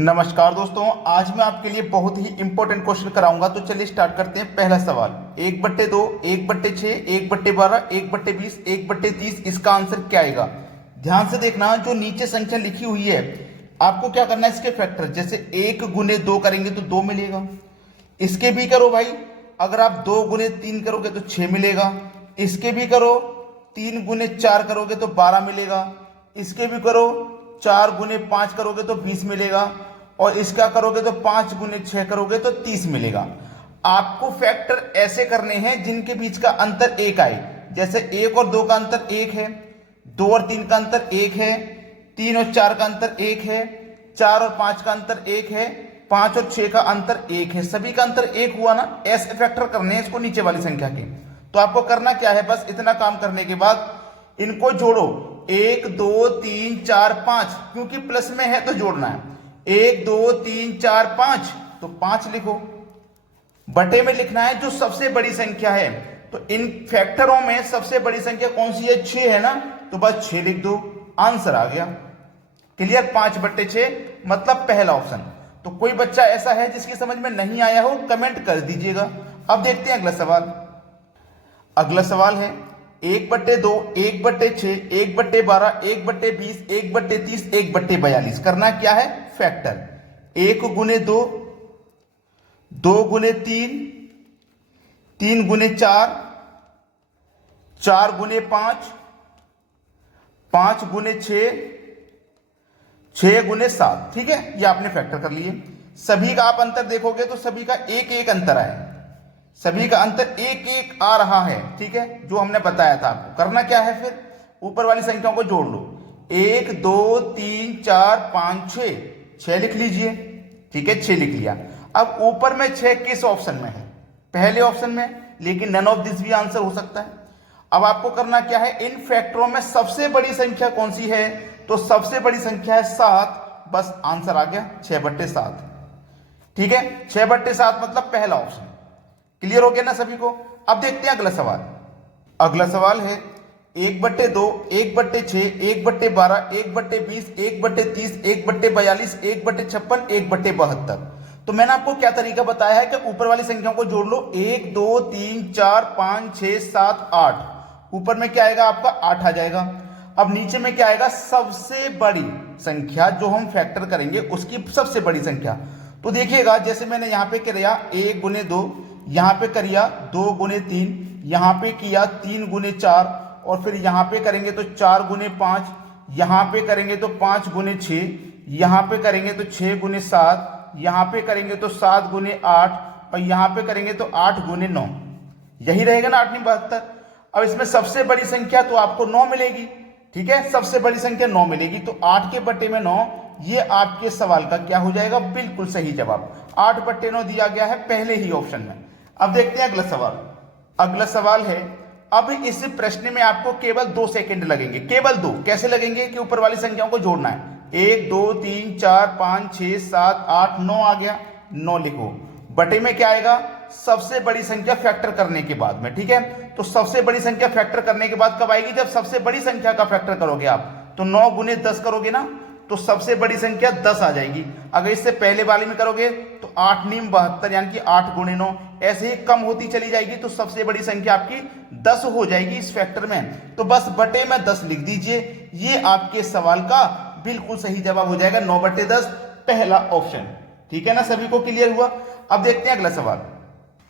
नमस्कार दोस्तों, आज मैं आपके लिए बहुत ही इंपॉर्टेंट क्वेश्चन कराऊंगा। तो चलिए स्टार्ट करते हैं। पहला सवाल, 1/2, 1/6, 1/12, 1/20, 1/30, इसका आंसर क्या आएगा? ध्यान से देखना, जो नीचे संख्या लिखी हुई है आपको क्या करना है, इसके फैक्टर। जैसे 1 गुने 2 करेंगे तो 2 मिलेगा। इसके भी करो भाई, अगर आप 2 गुने 3 करोगे तो 6 मिलेगा। इसके भी करो, 3 गुने 4 करोगे तो 12 मिलेगा। इसके भी करो, 4 गुने 5 करोगे तो 20 मिलेगा। और इसका करोगे तो 5 गुने 6 करोगे तो 30 मिलेगा। आपको फैक्टर ऐसे करने हैं जिनके बीच का अंतर 1 आए। जैसे 1 और 2 का अंतर 1 है, 2 और 3 का अंतर 1 है, 3 और 4 का अंतर 1 है, 4 और 5 का अंतर 1 है, 5 और 6 का अंतर 1 है। सभी का अंतर 1 हुआ ना, ऐसे फैक्टर करने हैं इसको नीचे वाली संख्या के। तो आपको करना क्या है, बस इतना काम करने के बाद इनको जोड़ो। 1 2 3 4 5, क्योंकि प्लस में है तो जोड़ना है। 1 2 3 4 5, तो 5 लिखो। बटे में लिखना है जो सबसे बड़ी संख्या है। तो इन फैक्टरों में सबसे बड़ी संख्या कौन सी है? 6 है ना, तो बस 6 लिख दो, आंसर आ गया। क्लियर? 5/6 मतलब पहला ऑप्शन। तो कोई बच्चा ऐसा है जिसकी समझ में नहीं आया हो, कमेंट कर दीजिएगा। अब देखते हैं अगला सवाल। अगला सवाल है 1/2, 1/6, 1/12, 1/20, 1/30, 1/42। करना क्या है? फैक्टर। 1 गुने 2, 2 गुने 3, 3 गुने 4, 4 गुने 5, 5 गुने 6, 6 गुने 7। ठीक है, ये आपने फैक्टर कर लिए। सभी का आप अंतर देखोगे तो सभी का 1 1 अंतर आए। सभी का अंतर 1 1 आ रहा है। ठीक है, जो हमने बताया था आपको। करना क्या है फिर? ऊपर वाली संख्याओं को जोड़ लो। 1 2 3 4 5 6, 6 लिख लीजिए। ठीक है, 6 लिख लिया। अब ऊपर में 6 किस ऑप्शन में है? पहले ऑप्शन में, लेकिन नन ऑफ दिस भी आंसर हो सकता है। अब आपको करना क्या है, इन फैक्टरों में सबसे बड़ी संख्या कौन सी है? तो सबसे बड़ी संख्या है 7। बस आंसर आ गया 6/7। ठीक है, 6/7 मतलब पहला ऑप्शन। क्लियर हो गया ना सभी को? अब देखते हैं अगला सवाल। अगला सवाल है 1/2, 1/6, 1/12, 1/20, 1/30, 1/42, 1/56, 1/72। तो मैंने आपको क्या तरीका बताया है कि ऊपर वाली संख्याओं को जोड़ लो। 1 2 3 4 5 6 7 8। ऊपर में क्या आएगा आपका? 8 आ जाएगा। अब नीचे में क्या आएगा? सबसे बड़ी संख्या जो हम फैक्टर करेंगे उसकी सबसे बड़ी संख्या। तो देखिएगा, जैसे मैंने यहां पे किया 1 गुने 2, यहां पे करिया 2 गुने 3, यहां पे किया 3 गुने 4, और फिर यहां पे करेंगे तो 4 गुने 5, यहां पे करेंगे तो 5 गुने 6, यहां पे करेंगे तो 6 गुने 7, यहां पे करेंगे तो 7 गुने 8, और यहां पे करेंगे तो 8 गुने 9। यही रहेगा ना 8 72। अब इसमें सबसे बड़ी संख्या तो आपको 9 मिलेगी। ठीक है, सबसे बड़ी संख्या 9 मिलेगी। तो 8 के बटे में 9, ये आपके सवाल का क्या हो जाएगा? बिल्कुल सही जवाब। 8/9 दिया गया है पहले ही ऑप्शन में। अब देखते हैं अगला सवाल। अगला सवाल है, अब इस प्रश्न में आपको केवल 2 सेकंड लगेंगे, केवल 2। कैसे लगेंगे? कि ऊपर वाली संख्याओं को जोड़ना है। 1 2 3 4 5 6 7 8 9 आ गया, 9 लिखो। बटे में क्या आएगा? सबसे बड़ी संख्या फैक्टर करने के बाद में। ठीक है, तो सबसे बड़ी संख्या फैक्टर करने के बाद कब आएगी? जब सबसे बड़ी संख्या का फैक्टर करोगे आप। तो 9 गुने 10 करोगे ना, तो सबसे बड़ी संख्या 10 आ जाएगी। अगर इससे पहले वाले में करोगे तो 8 नीम 72, यानी कि 8 गुणे 9, ऐसे ही कम होती चली जाएगी। तो सबसे बड़ी संख्या आपकी 10 हो जाएगी इस फैक्टर में। तो बस बटे में 10 लिख दीजिए। ये आपके सवाल का बिल्कुल सही जवाब हो जाएगा, 9/10, पहला ऑप्शन। ठीक है ना, सभी को क्लियर हुआ? अब देखते हैं अगला सवाल।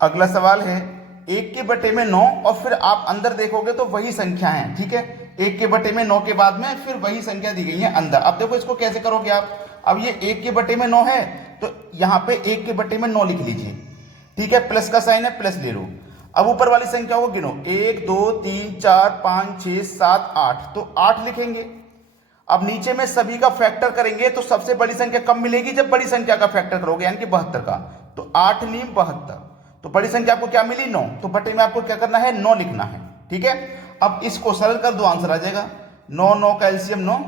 अगला सवाल है 1 के बटे में 9, और फिर आप अंदर देखोगे तो वही संख्या है। ठीक है, 1 के बटे में 9 के बाद में फिर वही संख्या दी गई है अंदर। अब देखो इसको कैसे करोगे आप। अब ये 1 के बटे में 9 है, तो यहां पे 1 के बटे में 9 लिख लीजिए। ठीक है, प्लस का साइन है, प्लस ले लो। अब ऊपर वाली संख्या को गिनो, 1 2 3 4 5 6 7 8, तो 8 लिखेंगे। अब नीचे में सभी का फैक्टर करेंगे तो सबसे बड़ी संख्या कब मिलेगी? जब बड़ी संख्या का फैक्टर करोगे, यानी कि 72 का। तो 8 नीम 72, तो बड़ी संख्या आपको क्या मिली? 9। तो बटे में आपको क्या करना है? 9 लिखना है। ठीक है, अब इसको सरल कर दो, आंसर आ जाएगा। 9 9 का एलसीएम 9,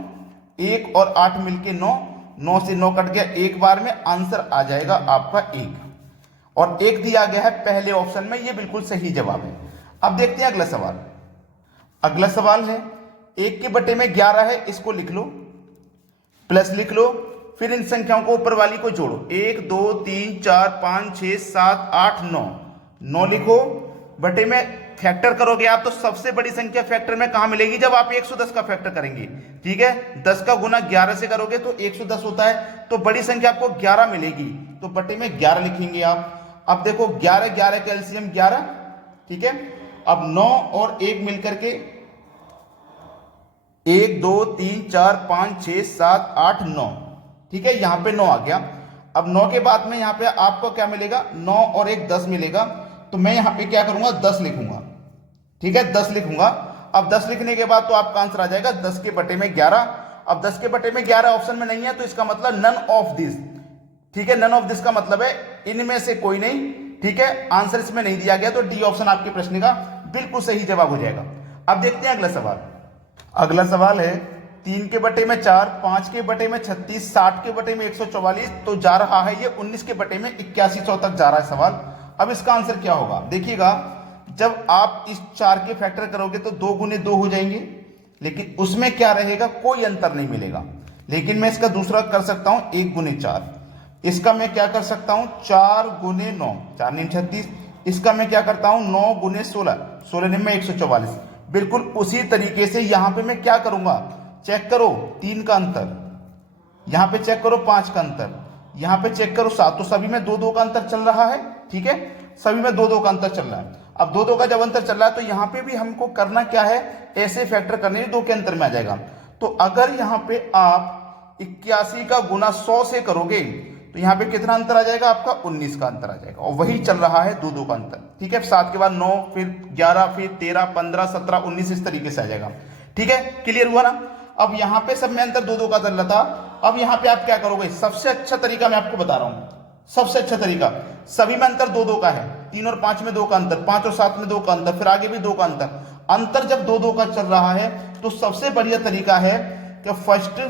1 और 8 मिलके 9, 9 से 9 कट गया एक बार में, आंसर आ जाएगा आपका 1। और 1 दिया गया है पहले ऑप्शन में, ये बिल्कुल सही जवाब है। अब देखते हैं अगला सवाल। अगला सवाल है 1 के बटे में 11 है, इसको लिख लो, प्लस लिख लो, फिर इन संख्याओं को ऊपर वाली को जोड़ो, 1 2 3 4 5 6 7 8 9, 9 लिखो बटे में फैक्टर करोगे आप तो सबसे बड़ी संख्या फैक्टर में कहां मिलेगी, जब आप 110 का फैक्टर करेंगे। ठीक है, 10 का गुना 11 से करोगे तो 110 होता है, तो बड़ी संख्या आपको 11 मिलेगी, तो बटे में 11 लिखेंगे आप। अब देखो 11 11 का एलसीएम 11। ठीक है, अब 9 और 1 मिलकर के 1 2 3 4 5 6 7 8 9। ठीक है, यहां पे 9 आ गया। अब 9 के बाद में यहां पे आपको क्या मिलेगा, 9 और 1 10 मिलेगा, तो मैं यहां पे क्या करूंगा, 10 लिखूंगा। ठीक है, 10 लिखूंगा। अब 10 लिखने के बाद तो आपका आंसर आ जाएगा 10 के बटे में 11। अब 10 के बटे में 11 ऑप्शन में नहीं है, तो इसका मतलब नन ऑफ दिस। ठीक है, नन ऑफ दिस का मतलब है इनमें से कोई नहीं। ठीक है, आंसर इसमें नहीं दिया गया, तो डी ऑप्शन आपके प्रश्न का बिल्कुल सही जवाब हो जाएगा। अब देखते हैं अगला सवाल। अगला सवाल है 3 के बटे में 4, 5 के बटे में 36, 60 के बटे में 144, तो जा रहा है ये 19 के बटे में 8100 तक जा रहा है सवाल। अब इसका आंसर क्या होगा, देखिएगा जब आप इस 4 के फैक्टर करोगे तो 2 गुने 2 हो जाएंगे, लेकिन उसमें क्या रहेगा, कोई अंतर नहीं मिलेगा। लेकिन मैं इसका दूसरा कर सकता हूं 1 गुने 4, इसका मैं क्या कर सकता हूं 4 गुने 9, 4 9 36, इसका मैं क्या करता हूं 9 गुने 16, 16 में 144। बिल्कुल उसी तरीके से यहां पे मैं क्या करूंगा, चेक करो 3 का अंतर, यहां पे चेक करो 5 का अंतर, यहां पे चेक करो 7, तो सभी में 2 2 का अंतर चल रहा है। ठीक है, सभी में 2 2 का अंतर चल रहा है। अब 2 2 का जब अंतर चल रहा है तो यहां पे भी हमको करना क्या है, ऐसे फैक्टर करने 2 के अंतर में आ जाएगा। तो अगर यहां पे आप 81 का गुना 100 से करोगे तो यहां पे कितना अंतर आ जाएगा, आपका 19 का अंतर आ जाएगा, और वही चल रहा है 2 2 का अंतर। ठीक है, 7 के बाद 9, फिर 11, फिर 13, 15, 17, 19 इस तरीके से आ जाएगा। ठीक है, क्लियर हुआ ना। अब यहां पे सब में अंतर 2 2 का चल रहा था। अब यहां पे आप क्या करोगे, सबसे अच्छा तरीका मैं आपको बता रहा हूं, सबसे अच्छा तरीका, सभी में अंतर 2 2 का है, 3 और 5 में 2 का अंतर, 5 और 7 में 2 का अंतर, फिर आगे भी 2 का अंतर जब 2 2 का चल रहा है तो सबसे बढ़िया तरीका है कि फर्स्ट,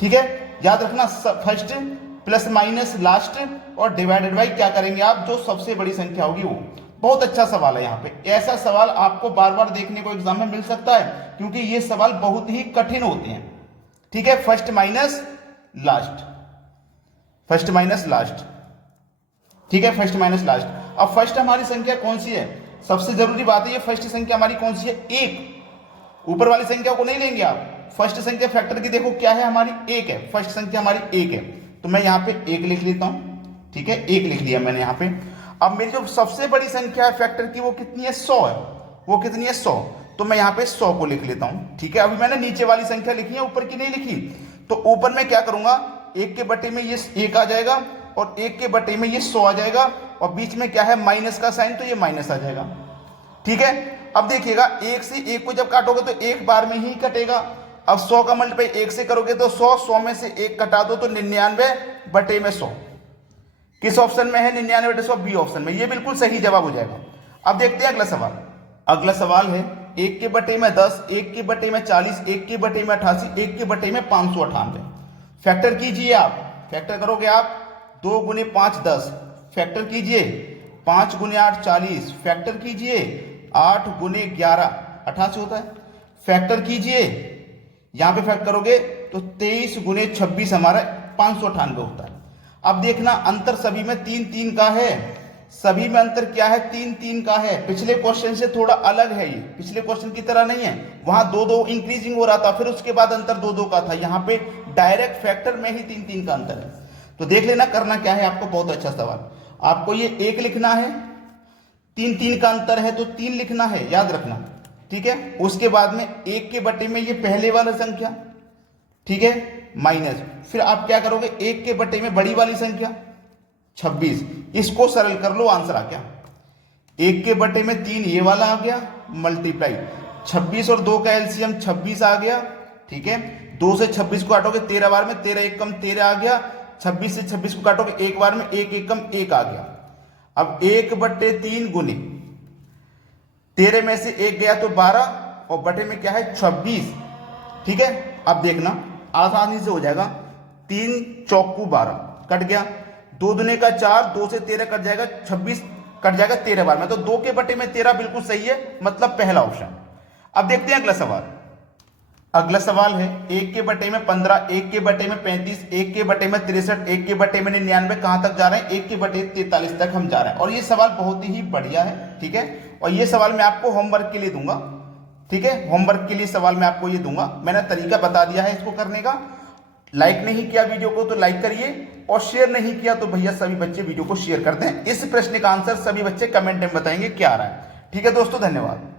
ठीक है याद रखना, फर्स्ट प्लस माइनस लास्ट और डिवाइडेड बाई क्या करेंगे आप, जो सबसे बड़ी संख्या होगी वो। बहुत अच्छा सवाल है। यहाँ पे ऐसा सवाल आपको बार बार देखने को एग्जाम में मिल सकता है, क्योंकि ये सवाल बहुत ही कठिन होते हैं। ठीक है, first minus last, first minus last. ठीक है, फर्स्ट माइनस लास्ट। अब फर्स्ट हमारी संख्या कौन सी है, सबसे जरूरी बात है ये फर्स्ट संख्या हमारी कौन सी है, 1। ऊपर वाली संख्या को नहीं लेंगे आप, फर्स्ट संख्या फैक्टर की देखो क्या है हमारी, 1 है, फर्स्ट संख्या हमारी 1 है, तो मैं यहां पे 1 लिख लेता हूं। ठीक है, 1 लिख लिया मैंने यहां पे। अब मेरी जो सबसे बड़ी संख्या है फैक्टर की वो कितनी है, 100 है, वो कितनी है 100, तो मैं यहां पे 100 को लिख लेता हूं। ठीक है, अभी मैंने नीचे वाली संख्या लिखी है, ऊपर की नहीं लिखी, तो ऊपर में क्या करूंगा, 1 के बटे में ये 1 आ जाएगा और 1 के बटे में ये 100 आ जाएगा, और बीच में क्या है माइनस का साइन, तो ये माइनस आ जाएगा। ठीक है, अब देखिएगा 1 से 1 को जब काटोगे तो एक बार में ही कटेगा। अब 100 का मल्टीप्लाई 1 से करोगे तो 100, 100 में से 1 कटा दो तो 99 बटे में 100। किस ऑप्शन में है 99 बटे 100, बी ऑप्शन में, ये बिल्कुल सही जवाब हो जाएगा। अब देखते हैं अगला सवाल। अगला सवाल है 1 के बटे में 10, 1 के बटे में 40, 1 के बटे में 88, 1 के बटे में 598। फैक्टर कीजिए आप, फैक्टर करोगे आप, 2 गुने 5 10, फैक्टर कीजिए, 5 गुने 8 40, फैक्टर कीजिए, 8 गुने 11 88 होता है, फैक्टर कीजिए, यहां पे फैक्टर करोगे तो 23 गुने 26 हमारा 598 होता है। अब देखना अंतर सभी में 3 3 का है, सभी में अंतर क्या है 3 3 का है। पिछले क्वेश्चन से थोड़ा अलग है, ये पिछले क्वेश्चन की तरह नहीं है, वहां 2 2 इंक्रीजिंग हो रहा था, फिर उसके बाद अंतर 2 2 का था, यहां पे डायरेक्ट फैक्टर में ही 3 3 का अंतर है। तो देख लेना करना क्या है आपको, बहुत अच्छा सवाल। आपको ये 1 लिखना है, 3 3 का अंतर है तो 3 लिखना है, याद रखना। ठीक है, उसके बाद में 1 के बटे में ये पहले वाला संख्या, ठीक है, माइनस, फिर आप क्या करोगे 1 के बटे में बड़ी वाली संख्या 26, इसको सरल कर लो, आंसर आ गया 1 के बटे में 3 ये वाला आ गया, मल्टीप्लाई 26 और 2 का एलसीएम 26 आ गया। ठीक है, 2 से 26 को काटोगे 13 बार में, 13 1 कम 13 आ गया, 26 से 26 को काटोगे एक बार में, 1 1 कम 1 आ गया। अब 1 बटे 3 गुने 13 में से 1 गया तो 12, और बटे में क्या है 26। ठीक है, अब देखना आसानी से हो जाएगा, 3 चौकू 12 कट गया, 2 दुने का 4, 2 से 13 कट जाएगा, 26 कट जाएगा 13 बार में, तो 2 के बटे में 13 बिल्कुल सही है, मतलब पहला ऑप्शन। अब देखते हैं अगला सवाल। अगला सवाल है 1 के बटे में 15, 1 के बटे में 35, 1 के बटे में 63, 1 के बटे में 99 कहां तक जा रहे हैं? 1 के बटे 43 तक हम जा रहे हैं। और ये सवाल बहुत ही बढ़िया है, ठीक है। और ये सवाल मैं आपको होमवर्क के लिए दूंगा, ठीक है। होमवर्क के लिए सवाल मैं आपको ये दूंगा, मैंने तरीका बता दिया है इसको करने का। लाइक नहीं किया वीडियो को तो लाइक करिए, और शेयर नहीं किया तो भैया सभी बच्चे वीडियो को शेयर कर दें। इस प्रश्न का आंसर सभी बच्चे कमेंट में बताएंगे क्या आ रहा है, ठीक है दोस्तों। धन्यवाद।